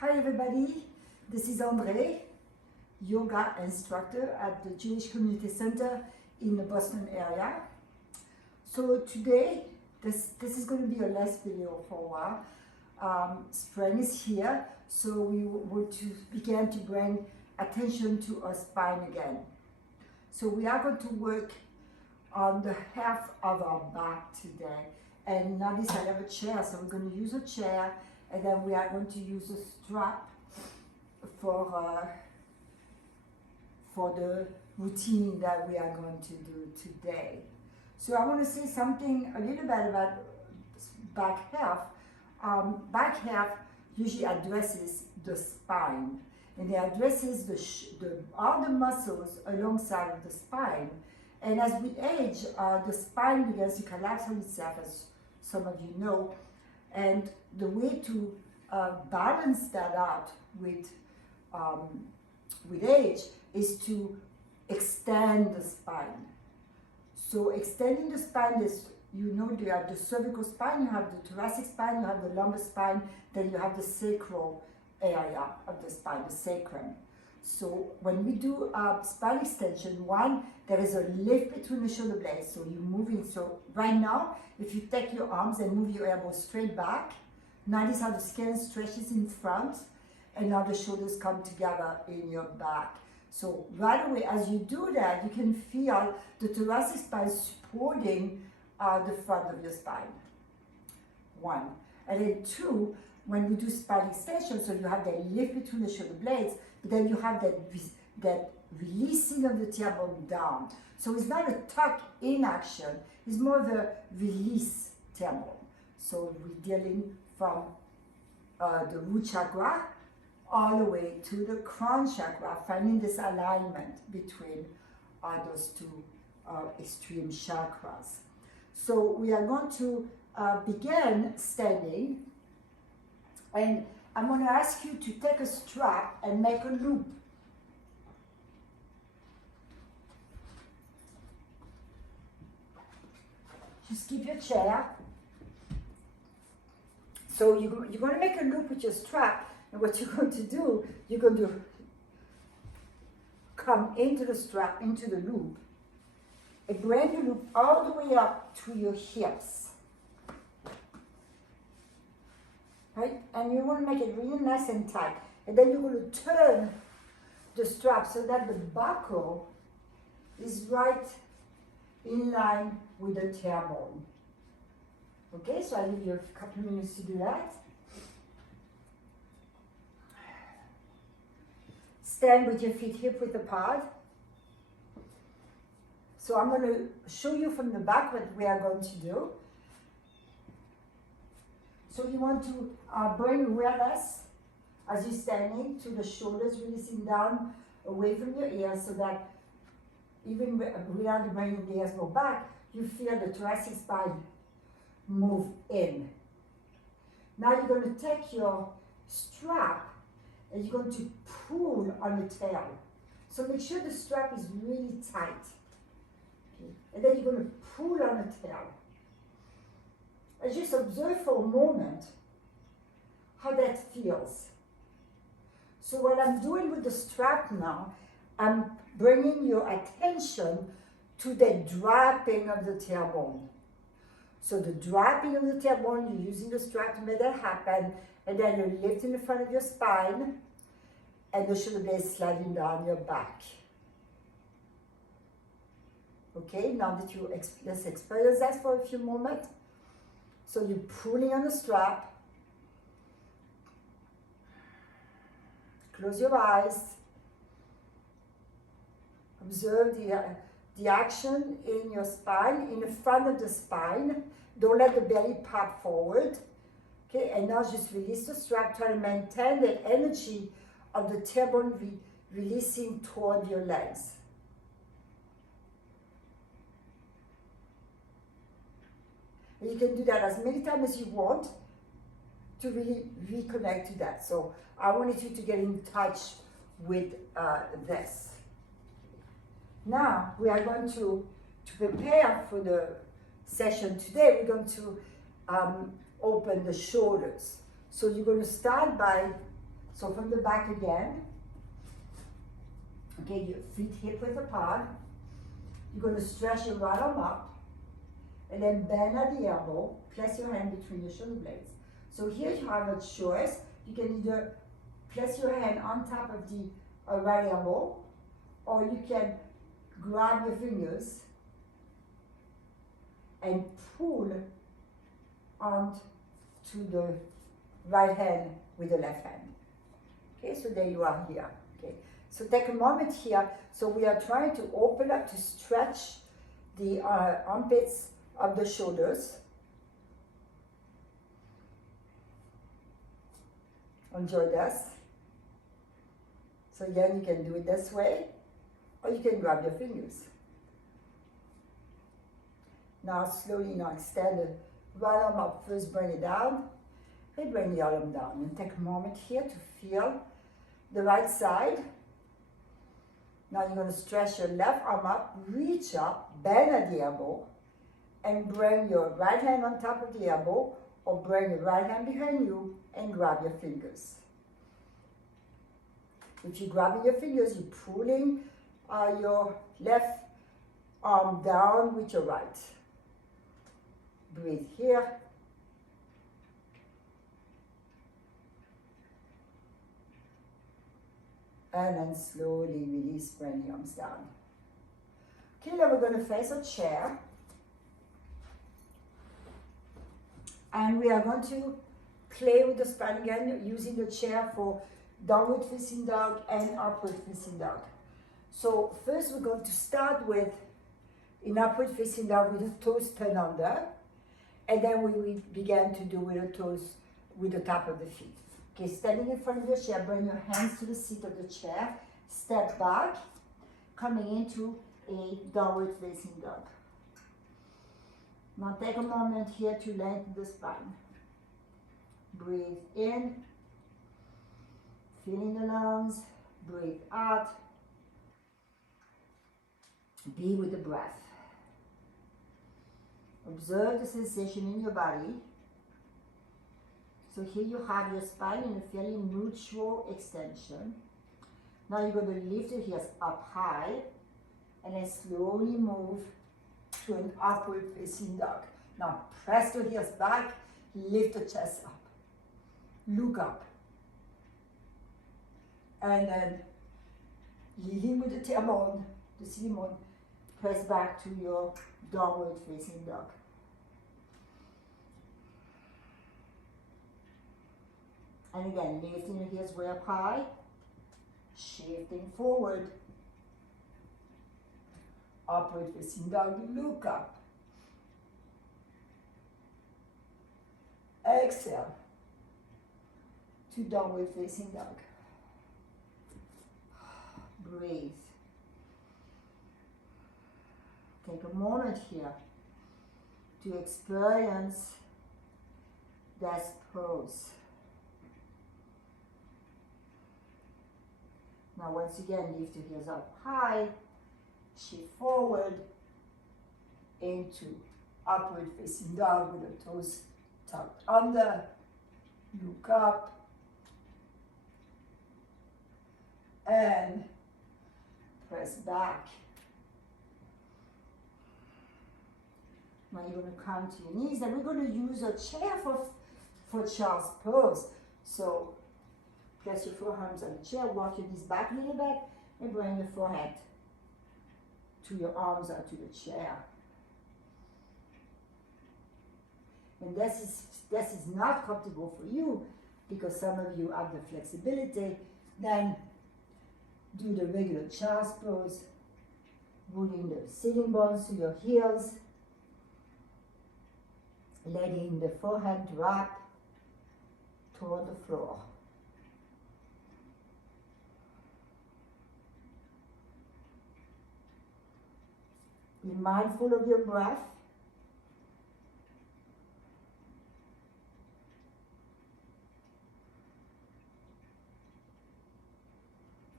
Hi everybody, this is Andree, yoga instructor at the Jewish Community Center in the Boston area. So today, this is going to be a last video for a while. Spring is here, so we want to begin to bring attention to our spine again. So we are going to work on the half of our back today. And notice I have a chair, so we're going to use a chair, and then we are going to use a strap for the routine that we are going to do today. So I want to say something a little bit about back half. Back half usually addresses the spine, and it addresses all the muscles alongside of the spine. And as we age, the spine begins to collapse on itself, as some of you know. And the way to balance that out with age is to extend the spine. So extending the spine is, you know, you have the cervical spine, you have the thoracic spine, you have the lumbar spine, then you have the sacral area of the spine, the sacrum. So when we do spine extension, one, there is a lift between the shoulder blades, so you're moving. So right now, if you take your arms and move your elbows straight back, notice how the skin stretches in front, and now the shoulders come together in your back. So right away, as you do that, you can feel the thoracic spine supporting the front of your spine. One. And then two, when we do spine extension, so you have that lift between the shoulder blades, but then you have that releasing of the tailbone down. So it's not a tuck in action, it's more of a release tailbone. So we're dealing from the root chakra all the way to the crown chakra, finding this alignment between those two extreme chakras. So we are going to begin standing, and I'm going to ask you to take a strap and make a loop. Just keep your chair. So you're going to make a loop with your strap, and what you're going to do, you're going to come into the strap, into the loop, and bring the loop all the way up to your hips. Right? And you want to make it really nice and tight. And then you're going to turn the strap so that the buckle is right in line with the tailbone. Okay, so I'll give you a couple of minutes to do that. Stand with your feet hip width apart. So I'm going to show you from the back what we are going to do. So you want to bring awareness as you're standing to the shoulders, releasing down away from your ears, so that even without bringing the ears go back, you feel the thoracic spine move in. Now you're going to take your strap and you're going to pull on the tail. So make sure the strap is really tight. Okay. And then you're going to pull on the tail. And just observe for a moment how that feels. So what I'm doing with the strap now, I'm bringing your attention to the dropping of the tailbone. So the dropping of the tailbone, you're using the strap to make that happen, and then you're lifting the front of your spine, and the shoulder blades sliding down your back. Okay, now that let's experience that for a few moments. So you're pulling on the strap. Close your eyes. Observe the action in your spine, in the front of the spine. Don't let the belly pop forward. Okay, and now just release the strap. Try to maintain the energy of the tailbone releasing toward your legs. And you can do that as many times as you want to really reconnect to that. So I wanted you to get in touch with this. Now we are going to prepare for the session today. We're going to open the shoulders. So you're going to start by So from the back again, okay, your feet hip width apart. You're going to stretch your right arm up and then bend at the elbow, place your hand between your shoulder blades. So here you have a choice. You can either place your hand on top of the right elbow, or you can grab your fingers and pull onto the right hand with the left hand. Okay, so there you are here. Okay, so take a moment here. So we are trying to open up, to stretch the armpits of the shoulders. Enjoy this. So again, you can do it this way, or you can grab your fingers. Now slowly now extend the right arm up. First bring it down, and bring the other arm down. And take a moment here to feel the right side. Now you're going to stretch your left arm up, reach up, bend at the elbow, and bring your right hand on top of the elbow, or bring your right hand behind you and grab your fingers. If you're grabbing your fingers, you're pulling your left arm down with your right. Breathe here. And then slowly release, bring the arms down. Okay, now we're going to face a chair. And we are going to play with the spine again, using the chair for downward facing dog and upward facing dog. So first we're going to start with in upward facing dog with the toes turned under, and then we will begin to do with the toes with the top of the feet. Okay, standing in front of your chair, bring your hands to the seat of the chair, step back, coming into a downward facing dog. Now take a moment here to lengthen the spine. Breathe in, feeling the lungs, breathe out, be with the breath. Observe the sensation in your body. So here you have your spine in a fairly neutral extension. Now you're going to lift your heels up high and then slowly move to an upward facing dog. Now press the heels back, lift the chest up, look up. And then leading with the tailbone, the sitting bone, press back to your downward facing dog. And again, lifting your heels way up high, shifting forward, upward facing dog, look up. Exhale to downward facing dog. Breathe. Take a moment here to experience this pose. Now once again, lift your heels up high, shift forward into upward facing dog with the toes tucked under, look up, and press back. Now you're going to come to your knees, and we're going to use a chair for child's pose. So place your forearms on the chair, walk your knees back a little bit, and bring your forehead to your arms or to the chair. And this is not comfortable for you because some of you have the flexibility. Then do the regular child's pose, moving the sitting bones to your heels, letting the forehead drop toward the floor. Be mindful of your breath.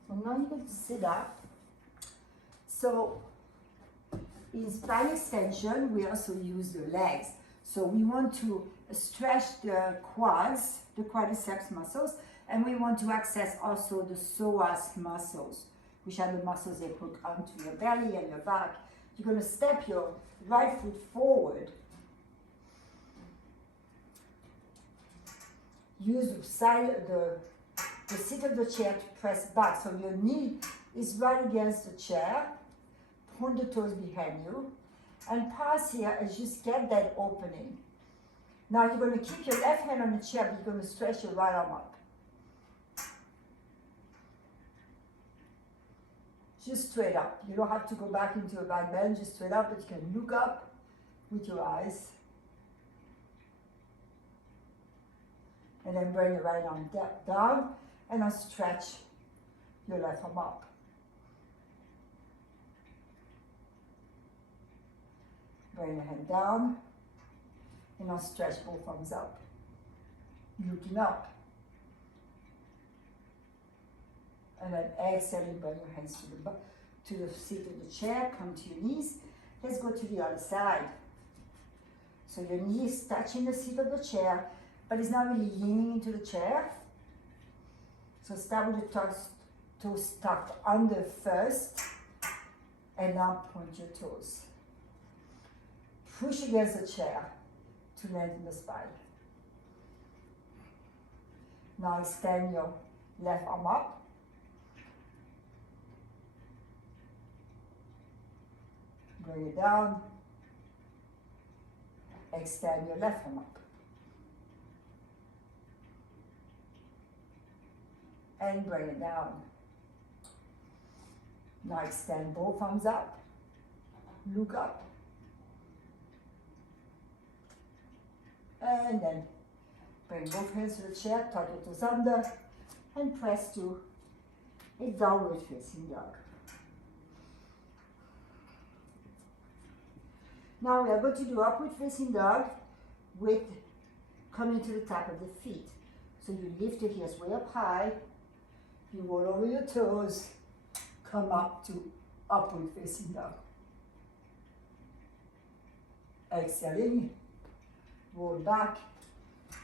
So now you're going to sit up. So in spine extension, we also use the legs. So we want to stretch the quads, the quadriceps muscles, And we want to access also the psoas muscles, which are the muscles that hook onto your belly and your back. You're going to step your right foot forward. Use the seat of the chair to press back. So your knee is right against the chair. Point the toes behind you. And pause here and just get that opening. Now you're going to keep your left hand on the chair, but you're going to stretch your right arm up. Just straight up. You don't have to go back into a back bend, just straight up, but you can look up with your eyes. And then bring the right arm down, and then stretch your left arm up. Bring your hand down, and now stretch both arms up. Looking up. And then exhaling, bring your hands to the seat of the chair, come to your knees. Let's go to the other side. So your knees touching the seat of the chair, but it's not really leaning into the chair. So start with the toes tucked under first, and now point your toes. Push against the chair to lengthen the spine. Now extend your left arm up. Bring it down. Extend your left arm up. And bring it down. Now extend both arms up. Look up. And then bring both hands to the chair, tuck your toes under, and press to a downward facing dog. Now we are going to do upward facing dog with coming to the top of the feet. So you lift your heels way up high, you roll over your toes, come up to upward facing dog. Exhaling, roll back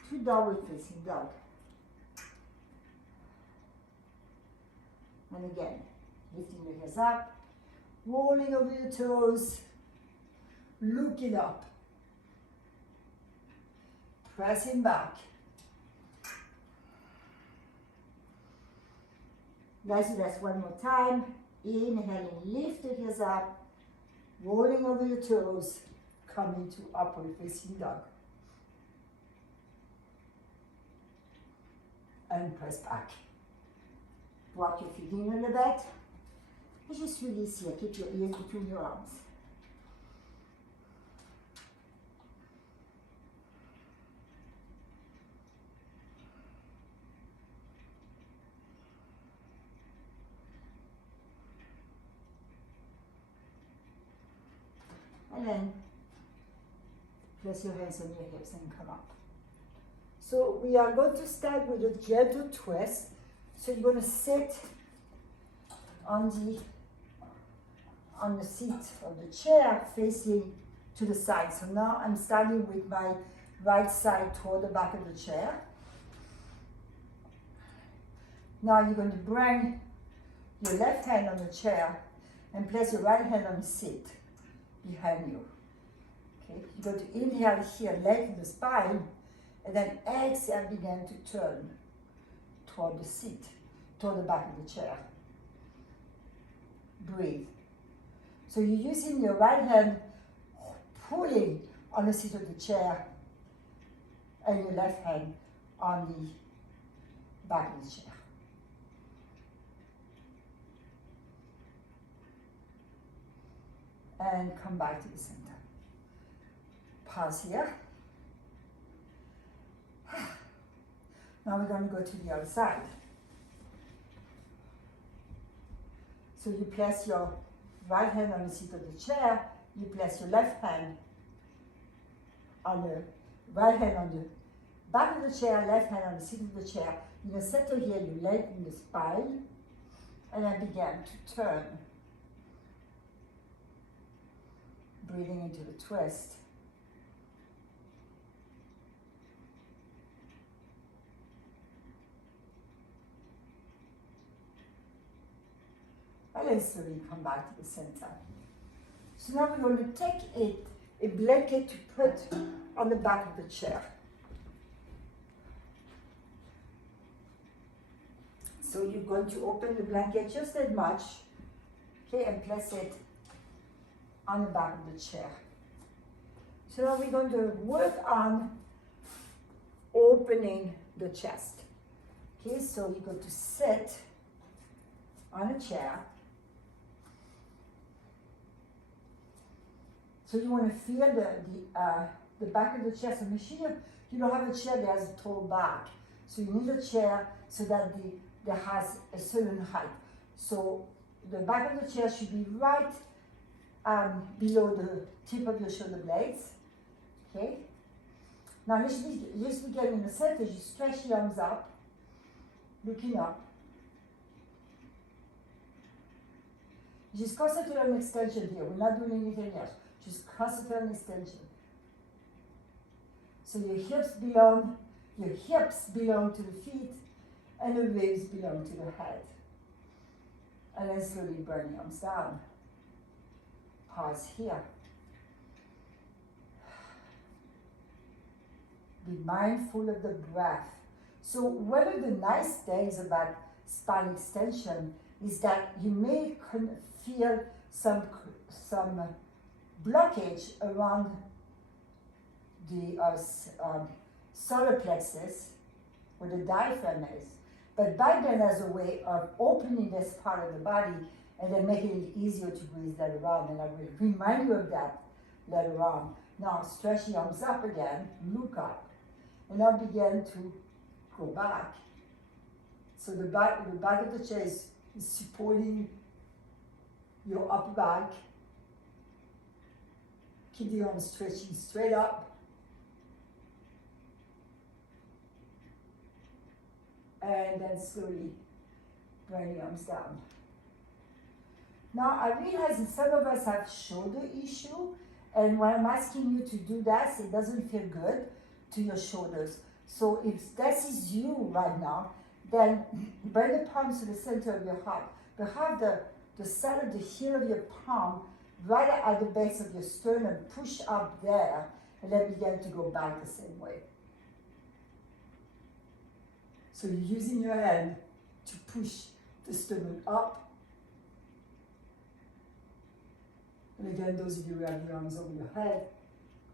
to downward facing dog. And again, lifting your heels up, rolling over your toes, looking up, pressing back. Let's do this one more time. Inhaling, lift the heels up, rolling over your toes, coming to upward facing dog. And press back. Walk your feet in a little bit. And just release here. Keep your ears between your arms. And then place your hands on your hips and come up. So we are going to start with a gentle twist. So you're going to sit on the seat of the chair facing to the side. So now I'm starting with my right side toward the back of the chair. Now you're going to bring your left hand on the chair and place your right hand on the seat behind you. Okay, you're going to inhale here, lengthen the spine, and then exhale, begin to turn toward the seat, toward the back of the chair. Breathe. So you're using your right hand pulling on the seat of the chair and your left hand on the back of the chair. And come back to the center. Pause here. Now we're going to go to the other side. So you place your right hand on the seat of the chair, you place your left hand on the right hand on the back of the chair, left hand on the seat of the chair. In the center here, you lengthen the spine, and then begin to turn. Breathing into the twist. and then slowly come back to the center. So now we're going to take a blanket to put on the back of the chair. So you're going to open the blanket just that much, okay, and place it on the back of the chair. So now we're going to work on opening the chest. Okay, so you're going to sit on a chair. So you want to feel the back of the chair. So make sure you don't have a chair that has a tall back. So you need a chair so that that has a certain height. So the back of the chair should be right below the tip of your shoulder blades. Okay. Now just begin in the center. You stretch your arms up, looking up. Just concentrate on extension here. We're not doing anything else. Just concentrate on extension. So your hips belong to the feet, and the ribs belong to the head. And then slowly bring your arms down. Pause here. Be mindful of the breath. So one of the nice things about spine extension is that you may feel some blockage around the solar plexus, where the diaphragm is. But Backbend has a way of opening this part of the body and then making it easier to breathe later on. And I will remind you of that later on. Now stretch your arms up again, look up, and now begin to go back. So the back of the chair is supporting your upper back. Keep the arms stretching straight up. And then slowly bring the arms down. Now I realize that some of us have shoulder issue, and when I'm asking you to do that, it doesn't feel good to your shoulders. So if this is you right now, then bring the palms to the center of your heart. But have the side of the heel of your palm right at the base of your sternum, push up there, and then begin to go back the same way. So you're using your hand to push the sternum up. And again, those of you who have the arms over your head,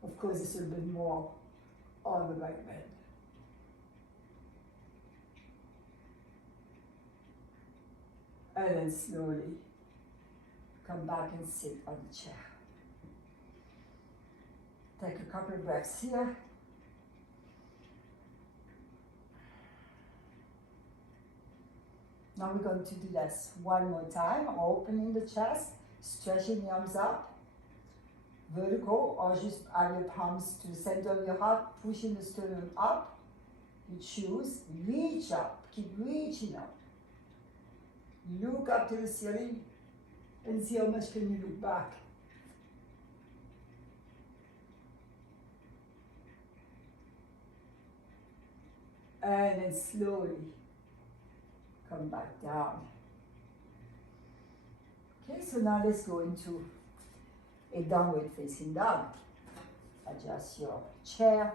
of course, it's a little bit more on the right bend. And then slowly come back and sit on the chair. Take a couple of breaths here. Now we're going to do this one more time, opening the chest, stretching the arms up, vertical, or just add your palms to the center of your heart, pushing the sternum up. You choose, reach up, keep reaching up. Look up to the ceiling and see how much can you look back. And then slowly come back down. Okay, so now let's go into a downward facing dog. Adjust your chair,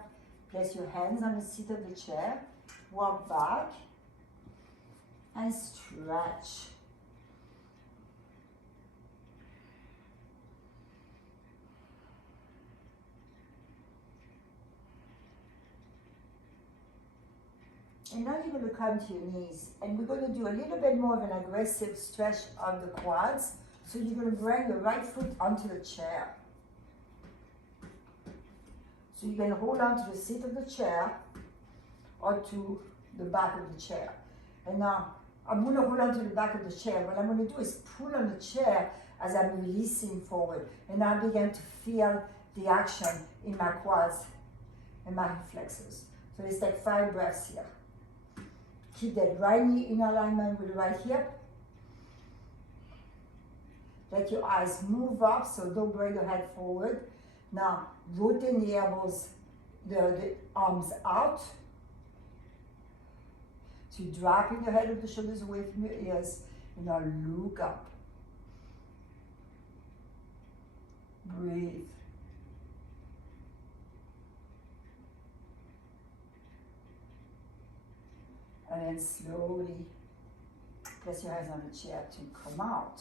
place your hands on the seat of the chair, walk back, and stretch. And now you're going to come to your knees, and we're going to do a little bit more of an aggressive stretch of the quads. So you're going to bring the right foot onto the chair. So you're going to hold on to the seat of the chair or to the back of the chair. And now I'm going to hold on to the back of the chair. What I'm going to do is pull on the chair as I'm releasing forward. And now I begin to feel the action in my quads and my flexors. So let's take 5 breaths here. Keep that right knee in alignment with the right hip. Let your eyes move up, so don't bring your head forward. Now, rotate the elbows, the arms out. So you're dropping your head with the shoulders away from your ears. And now look up. Breathe. And then slowly place your hands on the chair to come out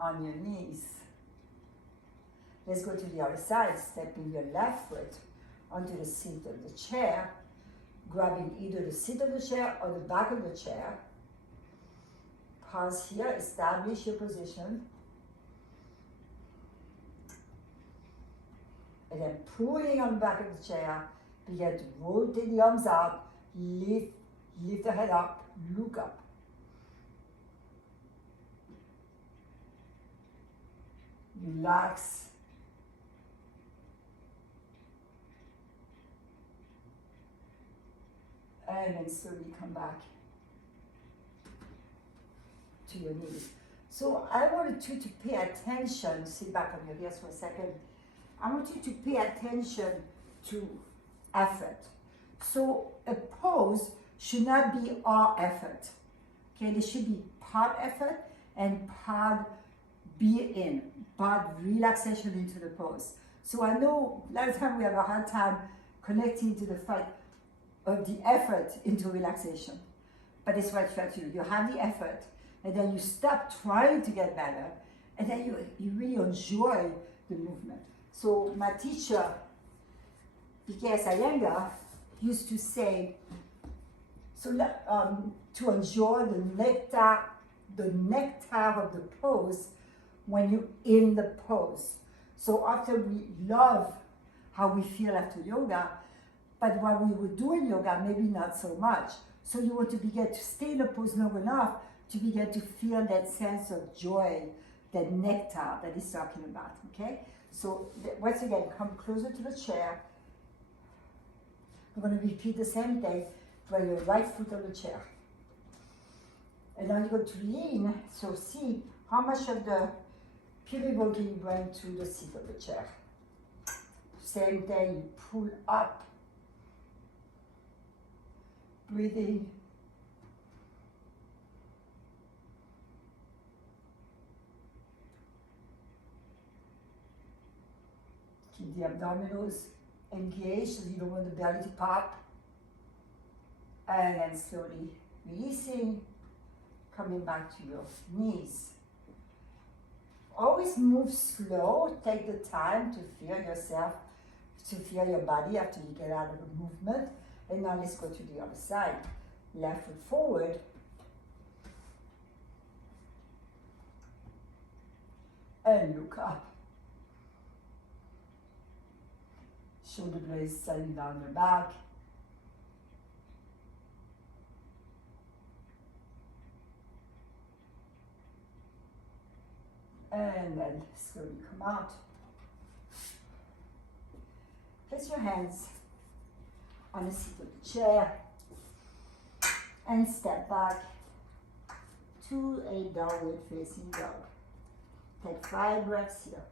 on your knees. Let's go to the other side, stepping your left foot onto the seat of the chair, grabbing either the seat of the chair or the back of the chair. Pause here, establish your position. And then pulling on the back of the chair, begin to rotate the arms out, lift the head up, look up. Relax. And then slowly come back to your knees. So I wanted you to pay attention, sit back on your heels for a second. I want you to pay attention to effort. So a pose should not be all effort. Okay, there should be part effort and part be-in, part relaxation into the pose. So I know a lot of time we have a hard time connecting to the fact of the effort into relaxation. But it's what you have to do. You have the effort, and then you stop trying to get better, and then you really enjoy the movement. So my teacher, P.K.S. Iyengar, used to say, so to enjoy the nectar of the pose when you're in the pose. So after we love how we feel after yoga, but while we were doing yoga, maybe not so much. So you want to begin to stay in the pose long enough to begin to feel that sense of joy, that nectar that he's talking about, okay? So once again, come closer to the chair. We're going to repeat the same thing for your right foot on the chair. And now you're going to lean, so see how much of the pivot can you bring to the seat of the chair. Same thing, you pull up. Breathing. Keep the abdominals engaged so you don't want the belly to pop. And then slowly releasing, coming back to your knees. Always move slow, take the time to feel yourself, to feel your body after you get out of the movement. And now let's go to the other side. Left foot forward. And look up. Shoulder blades sliding down your back. And then slowly come out. Place your hands on the seat of the chair and step back to a downward facing dog. Take 5 breaths here.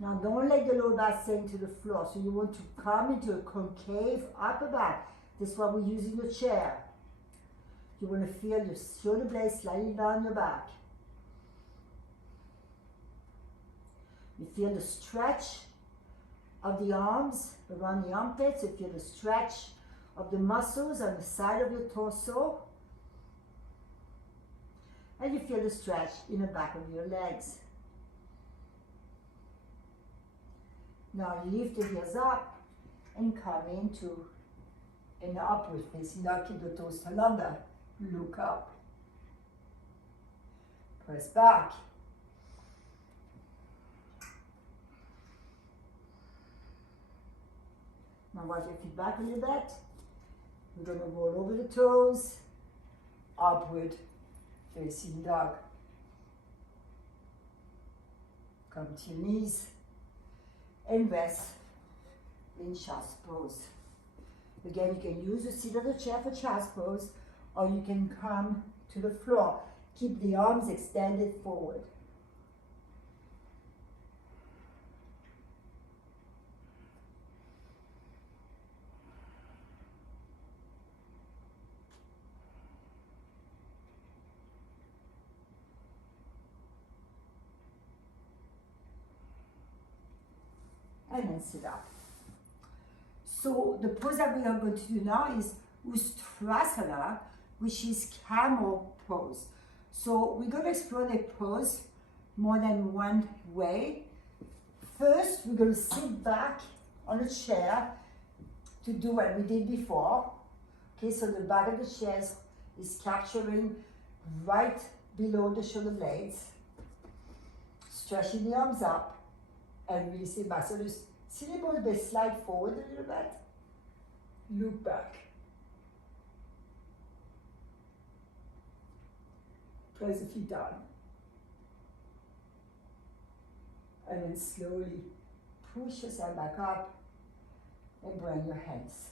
Now don't let the lower back sink to the floor. So you want to come into a concave upper back. This is what we use in the chair. You want to feel your shoulder blades sliding down your back. You feel the stretch of the arms around the armpits. You feel the stretch of the muscles on the side of your torso. And you feel the stretch in the back of your legs. Now lift the heels up and come into an upward facing dog. Keep the toes still under. Look up. Press back. Now watch your feet back on your bed. We're going to roll over the toes. Upward facing dog. Come to your knees and rest in child's pose. Again, you can use the seat of the chair for child's pose, or you can come to the floor. Keep the arms extended forward. and then sit up. So the pose that we are going to do now is Ustrasana, which is camel pose. So we're going to explore the pose more than one way. First, we're going to sit back on a chair to do what we did before. Okay, so the back of the chair is capturing right below the shoulder blades, stretching the arms up, and really sit back. So just see the body slide forward a little bit, look back. Press the feet down. And then slowly push yourself back up and bring your hands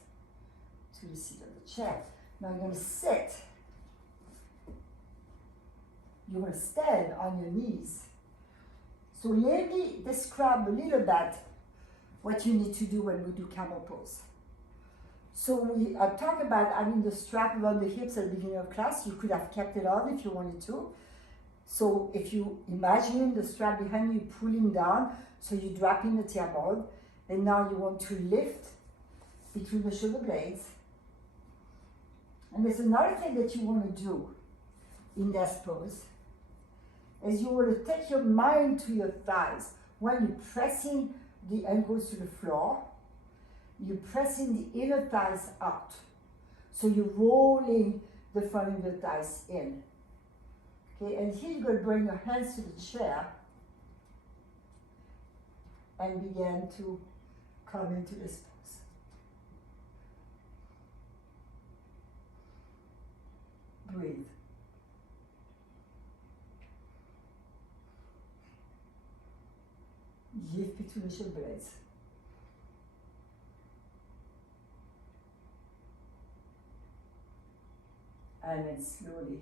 to the seat of the chair. Now you're going to sit. You're going to stand on your knees. So let me describe a little bit what you need to do when we do camel pose. So we talked about having the strap around the hips at the beginning of class. You could have kept it on if you wanted to. So if you imagine the strap behind you pulling down, so you drop in the tailbone, and now you want to lift between the shoulder blades. And there's another thing that you want to do in this pose, is you want to take your mind to your thighs. When you're pressing the ankles to the floor, you're pressing the inner thighs out. So you're rolling the front of your thighs in. Okay, and here you're going to bring your hands to the chair and begin to come into this pose. Breathe. Lift between the shoulder blades. And then slowly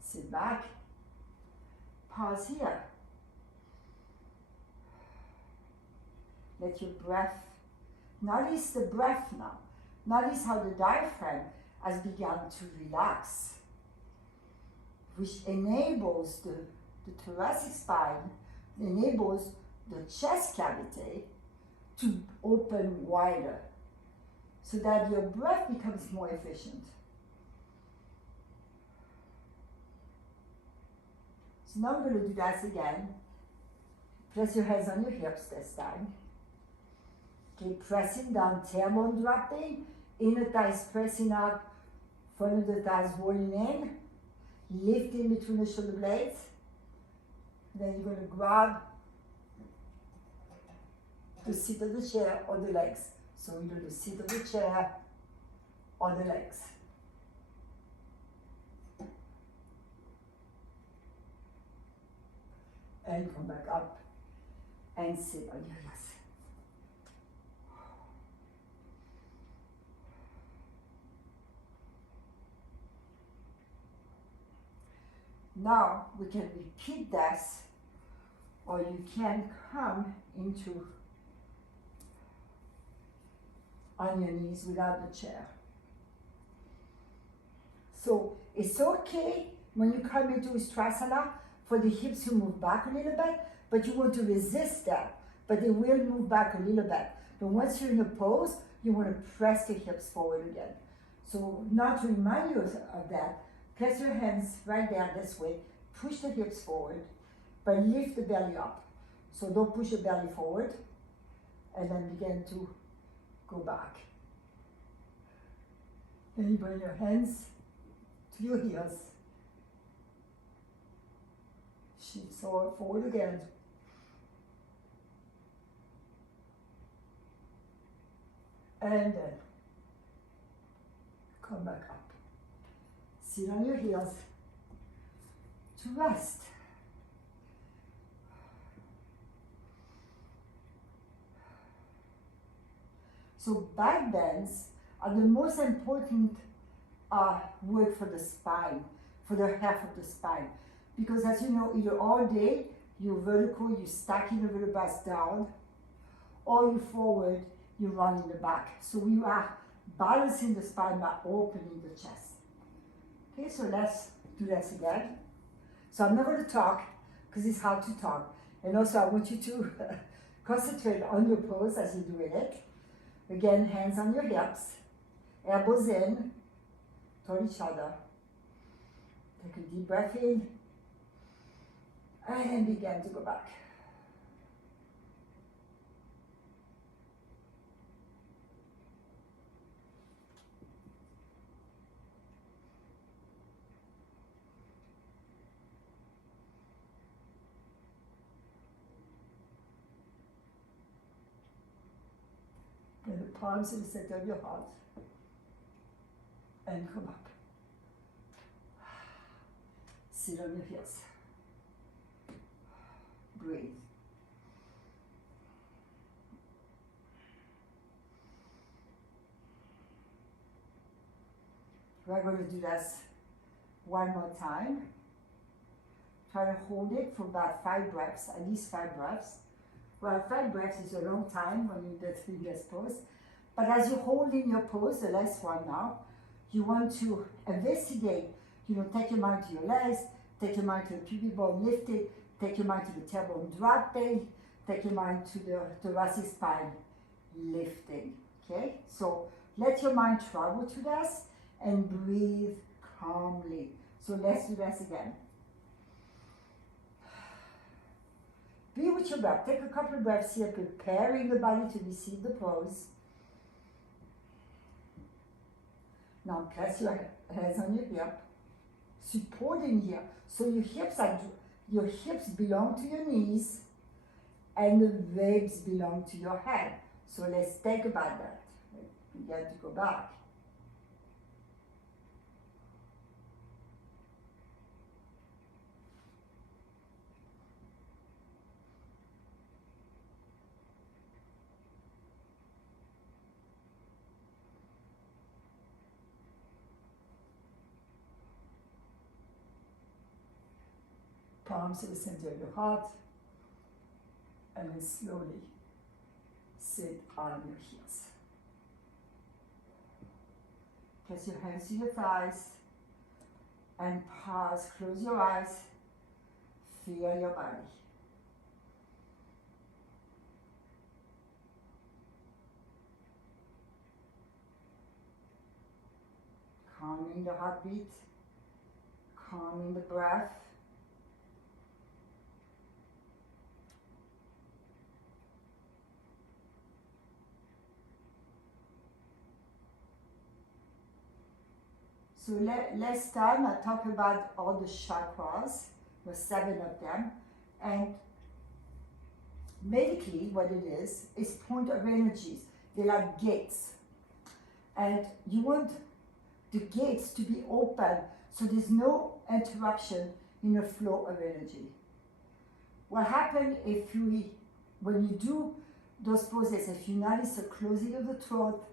sit back, pause here. Let your breath, notice the breath now. Notice how the diaphragm has begun to relax, which enables the thoracic spine, enables the chest cavity to open wider, so that your breath becomes more efficient. So now I'm going to do that again. Press your hands on your hips this time. Keep pressing down, tailbone dropping, inner thighs pressing up, front of the thighs rolling in, lifting between the shoulder blades. Then you're going to grab the seat of the chair or the legs. So we do the seat of the chair or the legs. And come back up and sit on your heels. Now we can repeat this, or you can come into on your knees without the chair. So it's okay when you come into Ustrasana for the hips to move back a little bit, but you want to resist that, but they will move back a little bit. But once you're in a pose, you want to press the hips forward again. So now to remind you of that, press your hands right there this way, push the hips forward, but lift the belly up. So don't push your belly forward, and then begin to go back. Then you bring your hands to your heels. Shift forward again. And then come back up. Sit on your heels to rest. So backbends are the most important work for the spine, for the half of the spine. Because as you know, either all day you're vertical, you're stacking the vertebrae down, or you forward, you run in the back. So we are balancing the spine by opening the chest. Okay, so let's do this again. So I'm not going to talk because it's hard to talk. And also I want you to Concentrate on your pose as you're doing it. Again, hands on your hips, elbows in, toward each other. Take a deep breath in, and then begin to go back. Get the palms to the center of your heart, and come up. Sit on your heels. Breathe. We're going to do this one more time. Try to hold it for about 5 breaths, at least 5 breaths. Well, 5 breaths is a long time when you do this pose. But as you're holding your pose, the last one now, you want to investigate, take your mind to your legs, take your mind to the pubic bone lifted, take your mind to the tailbone dropping, take your mind to the thoracic spine lifting, okay? So let your mind travel to this and breathe calmly. So let's do this again. Be with your breath. Take a couple of breaths here, preparing the body to receive the pose. Now place your hands on your hip, supporting here. So your hips belong to your knees, and the ribs belong to your head. So let's think about that. Begin to go back. Palms to the center of your heart, and then slowly sit on your heels. Place your hands to your thighs and pause. Close your eyes. Feel your body. Calming the heartbeat, calming the breath. So last time I talked about all the chakras, there's 7 of them, and medically what it is point of energies. They're like gates. And you want the gates to be open so there's no interruption in the flow of energy. What happens when you do those poses, if you notice a closing of the throat,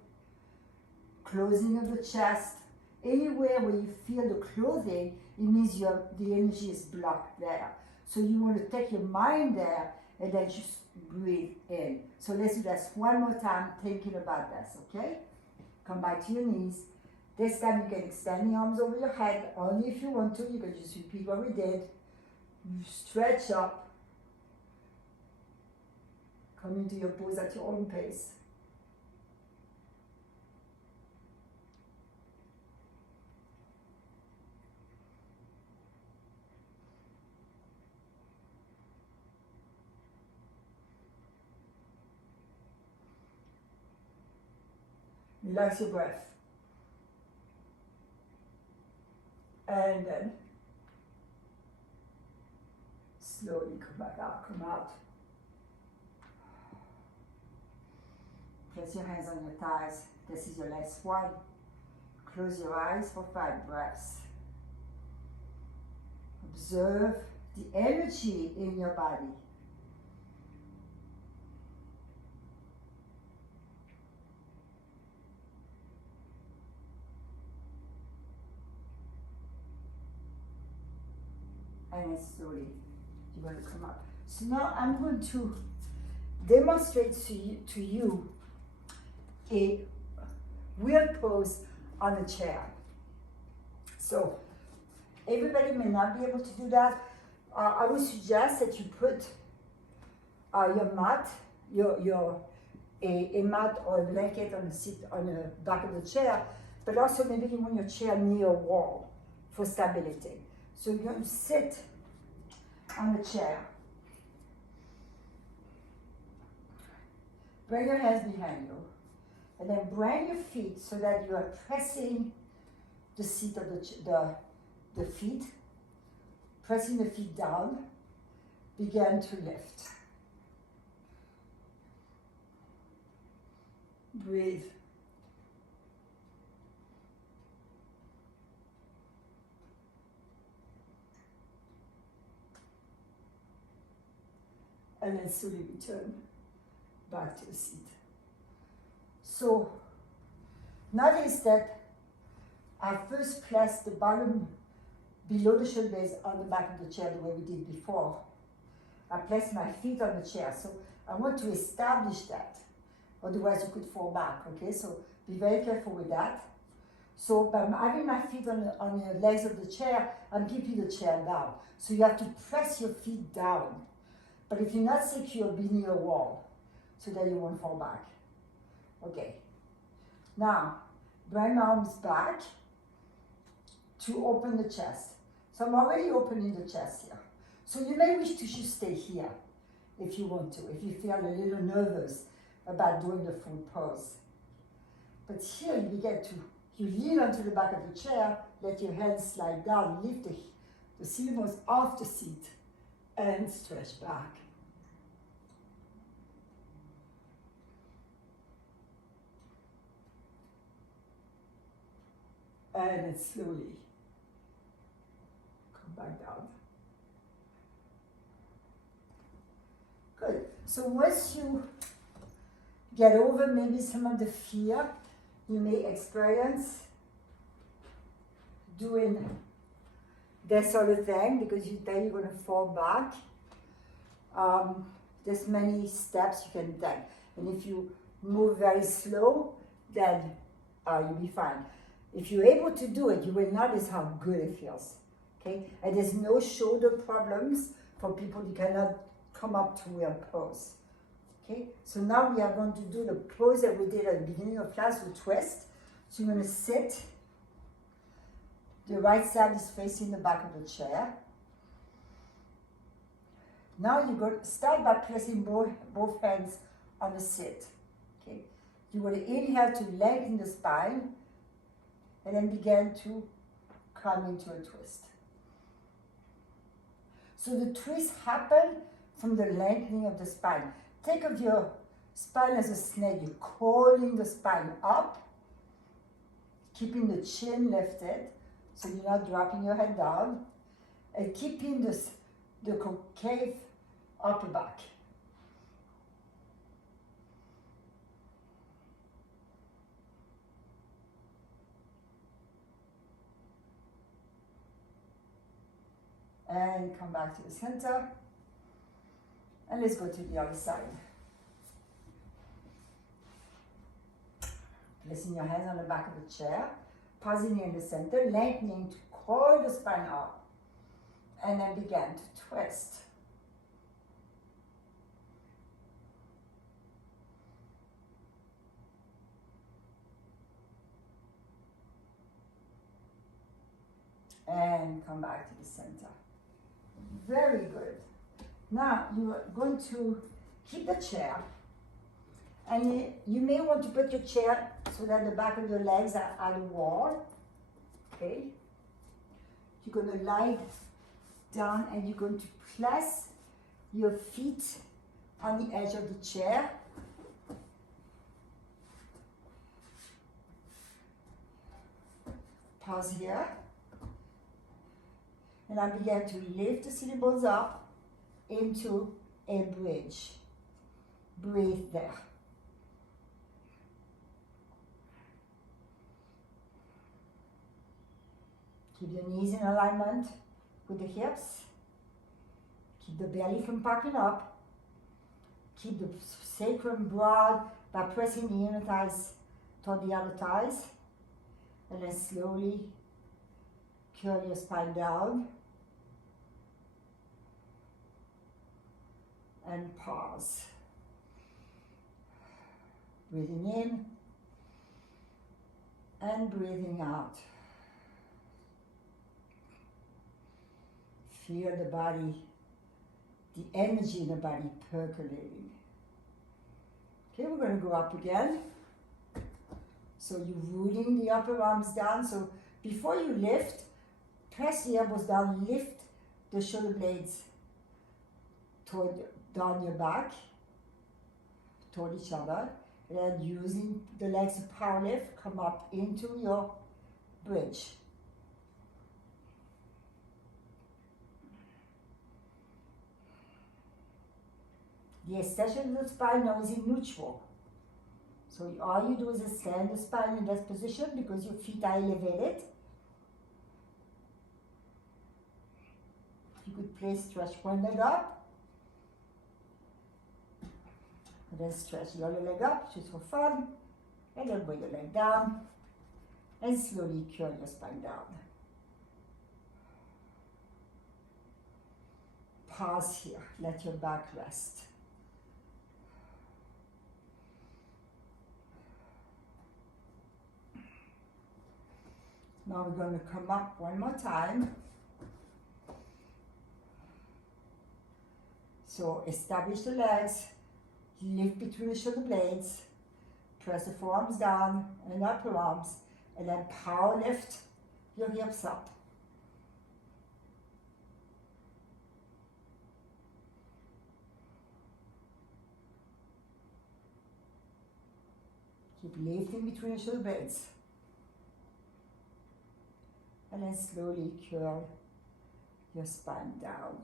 closing of the chest, anywhere where you feel the clothing, it means the energy is blocked there. So you want to take your mind there and then just breathe in. So let's do this one more time, thinking about this, okay? Come back to your knees. This time you can extend the arms over your head, only if you want to. You can just repeat what we did. You stretch up. Come into your pose at your own pace. Relax your breath. And then slowly come back out, come out. Place your hands on your thighs. This is your last one. Close your eyes for 5 breaths. Observe the energy in your body. And then slowly you're going to come up. So now I'm going to demonstrate to you a weird pose on a chair. So everybody may not be able to do that. I would suggest that you put your mat a mat or a blanket on the seat on the back of the chair, but also maybe you want your chair near a wall for stability. So you're going to sit on the chair. Bring your hands behind you, and then bring your feet so that you are pressing the seat of the feet, pressing the feet down. Begin to lift. Breathe. And then slowly return back to the seat. So notice that I first placed the bottom below the shoulder blades on the back of the chair the way we did before. I placed my feet on the chair, so I want to establish that. Otherwise you could fall back, okay? So be very careful with that. So by having my feet on the legs of the chair, I'm keeping the chair down. So you have to press your feet down. But if you're not secure, be near a wall so that you won't fall back. Okay. Now, bring my arms back to open the chest. So I'm already opening the chest here. So you may wish to just stay here if you want to, if you feel a little nervous about doing the full pose. But here you begin to, you lean onto the back of the chair, let your hands slide down, lift the seat bones off the seat, and stretch back. And then slowly come back down. Good. So once you get over maybe some of the fear you may experience doing that sort of thing, because then you're going to fall back, there's many steps you can take. And if you move very slow, then you'll be fine. If you're able to do it, you will notice how good it feels. Okay? And there's no shoulder problems for people who cannot come up to a pose. Okay? So now we are going to do the pose that we did at the beginning of class, the twist. So you're going to sit. The right side is facing the back of the chair. Now you're going to start by placing both hands on the sit. Okay? You will inhale to lengthen the spine, and then begin to come into a twist. So the twist happens from the lengthening of the spine. Think of your spine as a snake. You're coiling the spine up, keeping the chin lifted, so you're not dropping your head down, and keeping the concave upper back. And come back to the center. And let's go to the other side. Placing your hands on the back of the chair, pausing in the center, lengthening to coil the spine up, and then begin to twist. And come back to the center. Very good. Now you are going to keep the chair, and you may want to put your chair so that the back of your legs are at the wall. Okay. You're going to lie down and you're going to place your feet on the edge of the chair. Pause here. And I begin to lift the sitting bones up into a bridge. Breathe there. Keep your knees in alignment with the hips. Keep the belly from popping up. Keep the sacrum broad by pressing the inner thighs toward the outer thighs. And then slowly curl your spine down. And pause. Breathing in and breathing out. Feel the body, the energy in the body percolating. Okay, we're going to go up again. So you're rooting the upper arms down. So before you lift, press the elbows down, lift the shoulder blades down your back, toward each other. And then using the legs to power lift, come up into your bridge. The extension of the spine now is in neutral. So all you do is extend the spine in that position because your feet are elevated. You could place, stretch one leg up, and then stretch the other leg up just for fun, and then bring your leg down, and slowly curl your spine down. Pause here, let your back rest. Now we're going to come up one more time. So establish the legs, lift between the shoulder blades, press the forearms down and upper arms, and then power lift your hips up. Keep lifting between the shoulder blades. And then slowly curl your spine down.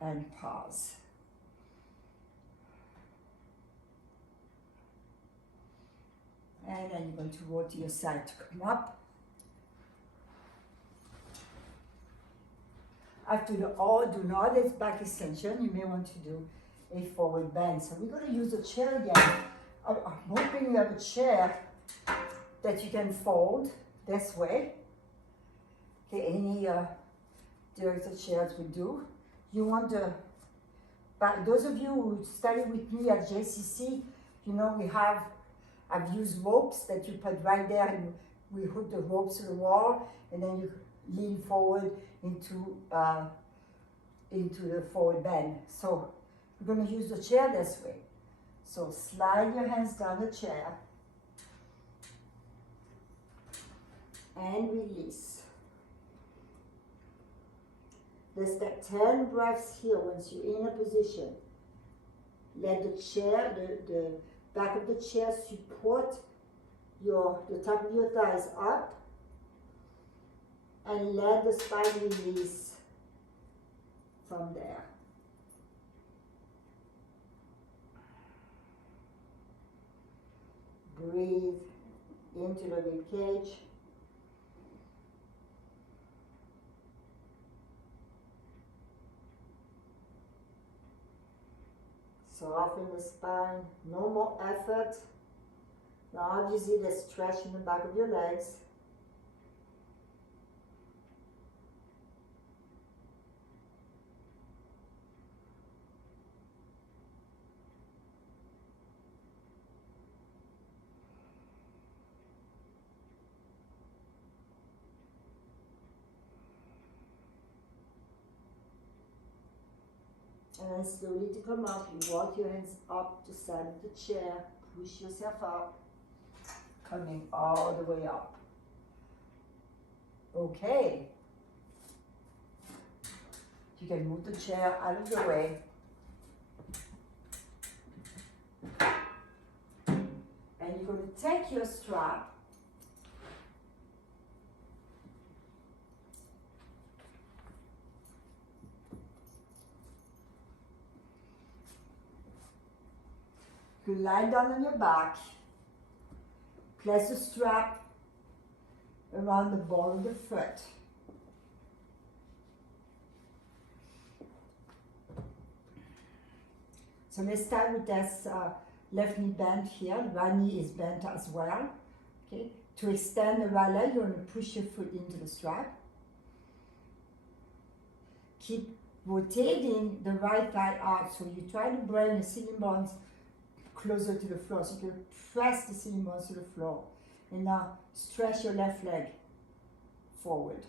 And pause. And then you're going to roll to your side to come up. After the do not this back extension, you may want to do a forward bend. So we're going to use the chair again. I'm hoping you have a chair that you can fold this way. Okay, any director chairs would do. You want but those of you who study with me at JCC, you know I've used ropes that you put right there, and we hook the ropes to the wall, and then you lean forward into the forward bend. So we're going to use the chair this way. So slide your hands down the chair and release. Let's take 10 breaths here once you're in a position. Let the chair, the back of the chair support the top of your thighs up, and let the spine release from there. Breathe into the rib cage. Soften the spine, no more effort. Now obviously the stretch in the back of your legs. And then slowly to come up, you walk your hands up the side of the chair, push yourself up, coming all the way up. Okay. You can move the chair out of the way. And you're going to take your strap you lie down on your back, place the strap around the ball of the foot. So let's start with this left knee bent here. Right knee is bent as well. Okay. To extend the right leg, you're going to push your foot into the strap. Keep rotating the right thigh out. So you try to bring the sitting bones closer to the floor. So you can press the sitting bones to the floor. And now stretch your left leg forward.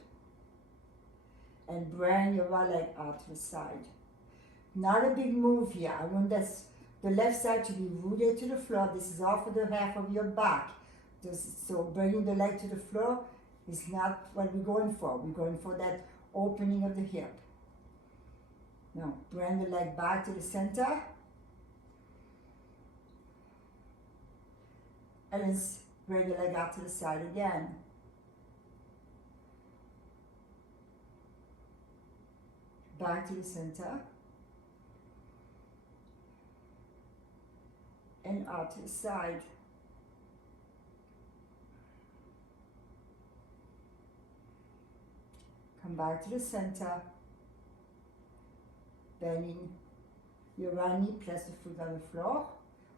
And bring your right leg out to the side. Not a big move here. I want the left side to be rooted to the floor. This is all for the half of your back. So bringing the leg to the floor is not what we're going for. We're going for that opening of the hip. Now, bring the leg back to the center. And then bring the leg out to the side again. Back to the center. And out to the side. Come back to the center. Bending your right knee, press the foot on the floor.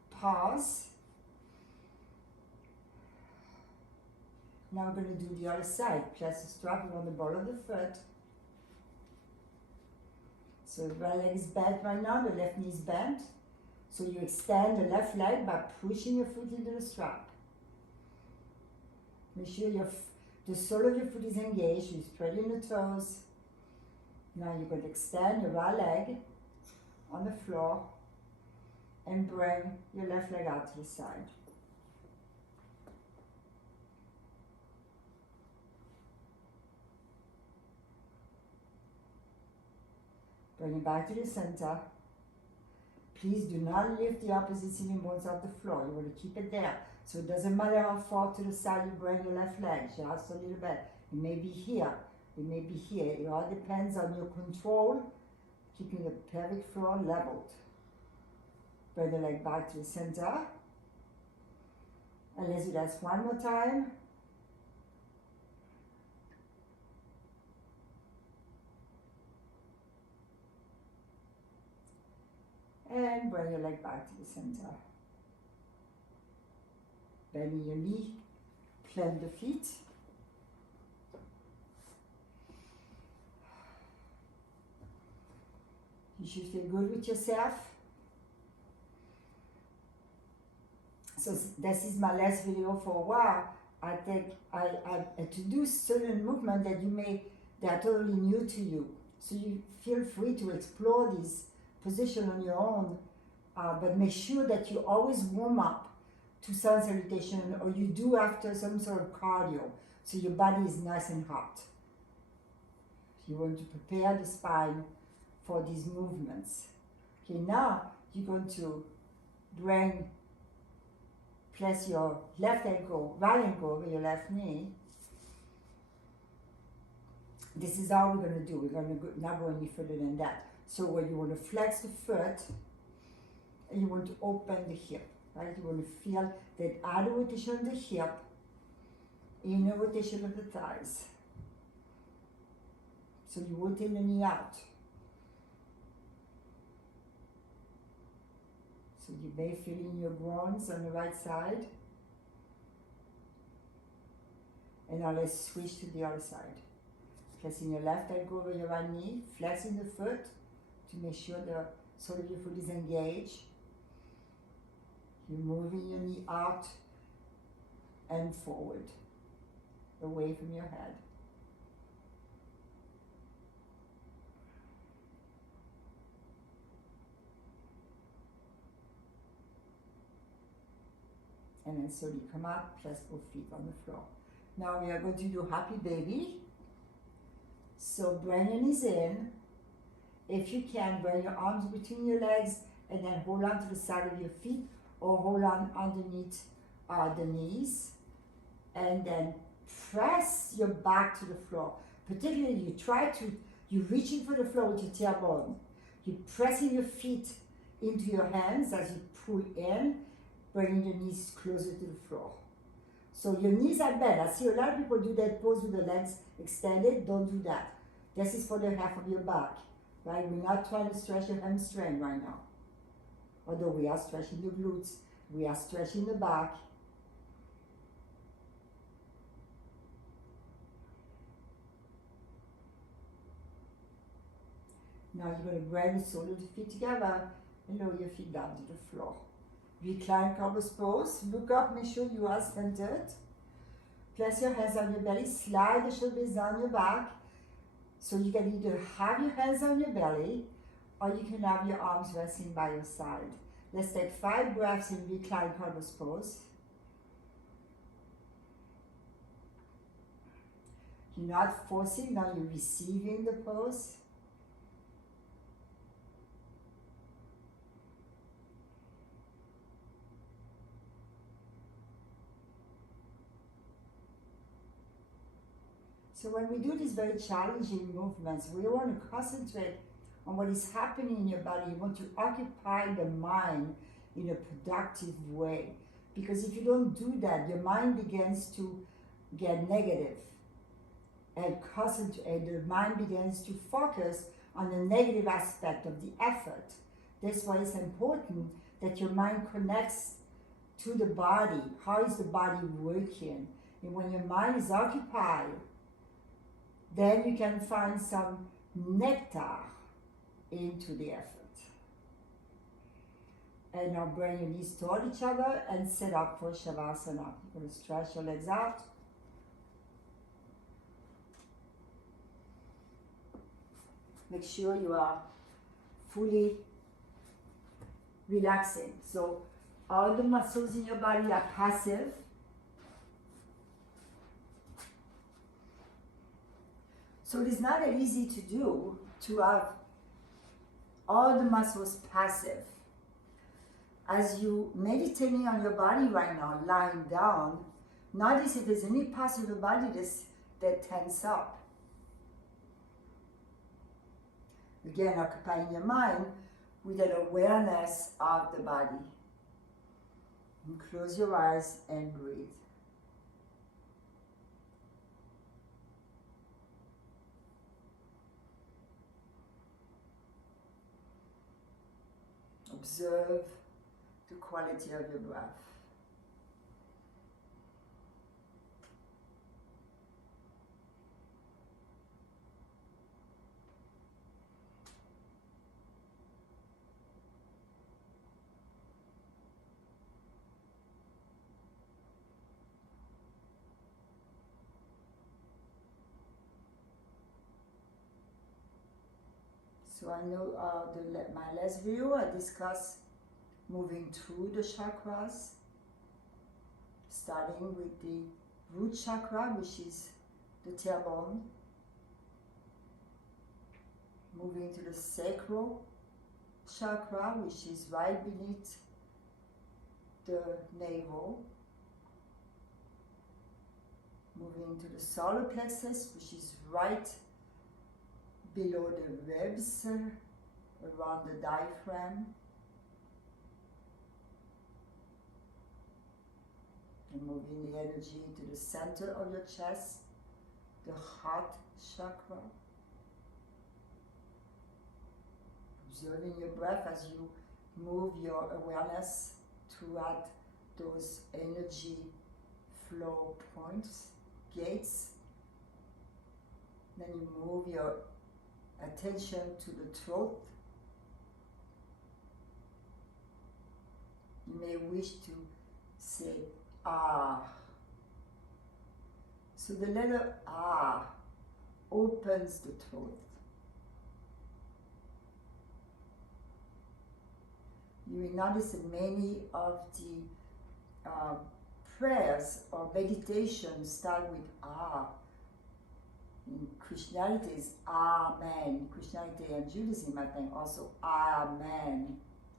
Pause. Now we're going to do the other side. Press the strap on the ball of the foot. So the right leg is bent right now, the left knee is bent. So you extend the left leg by pushing your foot into the strap. Make sure the sole of your foot is engaged, you're spreading the toes. Now you're going to extend your right leg on the floor and bring your left leg out to the side. Bring it back to the center. Please do not lift the opposite sitting bones off the floor. You want to keep it there. So it doesn't matter how far to the side you bring your left leg, just a little bit. It may be here, it may be here. It all depends on your control, keeping the pelvic floor leveled. Bring the leg back to the center. And let's do that one more time. And bring your leg back to the center. Bending your knee, plant the feet. You should feel good with yourself. So this is my last video for a while. I think to do certain movement that are totally new to you. So you feel free to explore this position on your own, but make sure that you always warm up to sun salutation, or you do after some sort of cardio, so your body is nice and hot. You want to prepare the spine for these movements. Okay, now you're going to place your left ankle, right ankle over your left knee. This is all we're going to do. We're going to not go any further than that. So when you want to flex the foot, and you want to open the hip, right? You want to feel that outer rotation of the hip, inner rotation of the thighs. So you rotate the knee out. So you may feel in your groins on the right side. And now let's switch to the other side. Placing your left ankle over your right knee, flexing the foot to make sure the sole of your foot is engaged. You're moving your knee out and forward, away from your head. And then slowly come out, place both feet on the floor. Now we are going to do happy baby. So bring your knees in. If you can, bring your arms between your legs and then hold on to the side of your feet or hold on underneath the knees. And then press your back to the floor. Particularly you're reaching for the floor with your tailbone. You're pressing your feet into your hands as you pull in, bringing your knees closer to the floor. So your knees are bent. I see a lot of people do that pose with the legs extended. Don't do that. This is for the half of your back, right? We're not trying to stretch your hamstring right now. Although we are stretching the glutes, we are stretching the back. Now you're going to bring the sole of the feet together and lower your feet down to the floor. Recline cobblers pose. Look up, make sure you are centered. Place your hands on your belly, slide the shoulders down your back. So you can either have your hands on your belly or you can have your arms resting by your side. Let's take 5 breaths in recline cobblers pose. You're not forcing, now you're receiving the pose. So when we do these very challenging movements, we want to concentrate on what is happening in your body. You want to occupy the mind in a productive way. Because if you don't do that, your mind begins to get negative and concentrate. The mind begins to focus on the negative aspect of the effort. That's why it's important that your mind connects to the body. How is the body working? And when your mind is occupied, then you can find some nectar into the effort. And now bring your knees toward each other and set up for Shavasana. You're going to stretch your legs out. Make sure you are fully relaxing. So all the muscles in your body are passive. So it is not that easy to do to have all the muscles passive. As you meditating on your body right now, lying down, notice if there's any parts of your body that tense up. Again, occupying your mind with an awareness of the body. And close your eyes and breathe. Observe the quality of your breath. So I know my last video I discussed moving through the chakras, starting with the root chakra, which is the tailbone, moving to the sacral chakra, which is right beneath the navel, moving to the solar plexus, which is right below the ribs, around the diaphragm, and moving the energy to the center of your chest, the heart chakra. Observing your breath as you move your awareness throughout those energy flow points, gates. Then you move your attention to the throat. You may wish to say ah. So the letter ah opens the throat. You will notice that many of the prayers or meditations start with ah. In Christianity is Amen. Christianity and Judaism, I think, also Amen.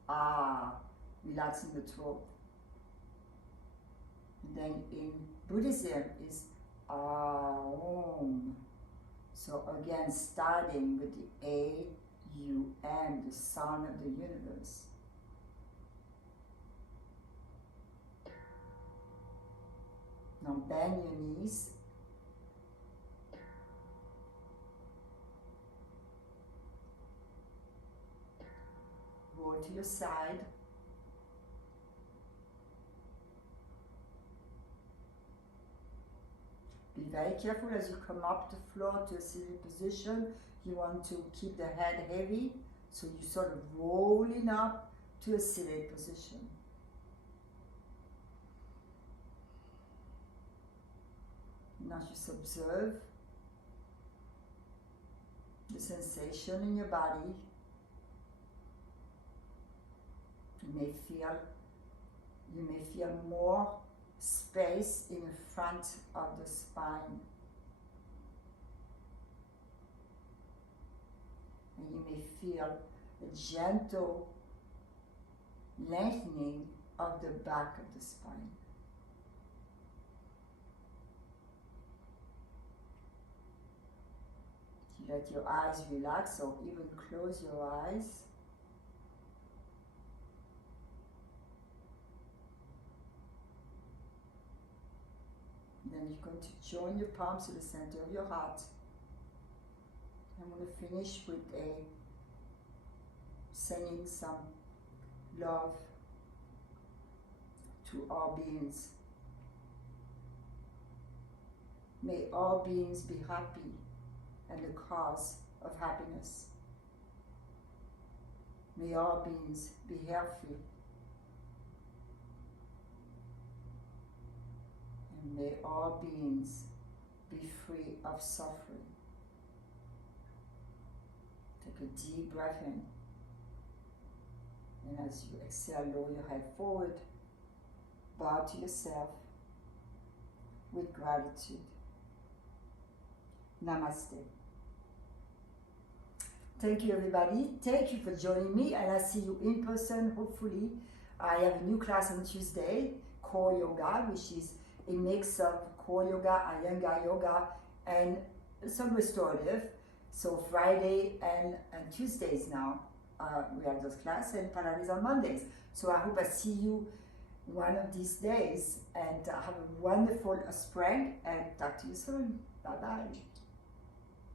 Ah, relaxing the throat. And then in Buddhism is Aum. So again, starting with the A-U-M, the sound of the universe. Now bend your knees. Roll to your side. Be very careful as you come up the floor to a seated position. You want to keep the head heavy, so you sort of rolling up to a seated position. Now just observe the sensation in your body. You may feel more space in the front of the spine. And you may feel a gentle lengthening of the back of the spine. You let your eyes relax or even close your eyes. Then you're going to join your palms to the center of your heart. I'm going to finish with sending some love to all beings. May all beings be happy and the cause of happiness. May all beings be healthy. And may all beings be free of suffering. Take a deep breath in. And as you exhale, lower your head forward. Bow to yourself with gratitude. Namaste. Thank you, everybody. Thank you for joining me, and I'll see you in person, hopefully. I have a new class on Tuesday, Core Yoga, which is a mix of Core Yoga, Iyengar Yoga, and some restorative. So Friday and Tuesdays now, we have those classes, and Panaris on Mondays. So I hope I see you one of these days, and have a wonderful spring, and talk to you soon. Bye-bye.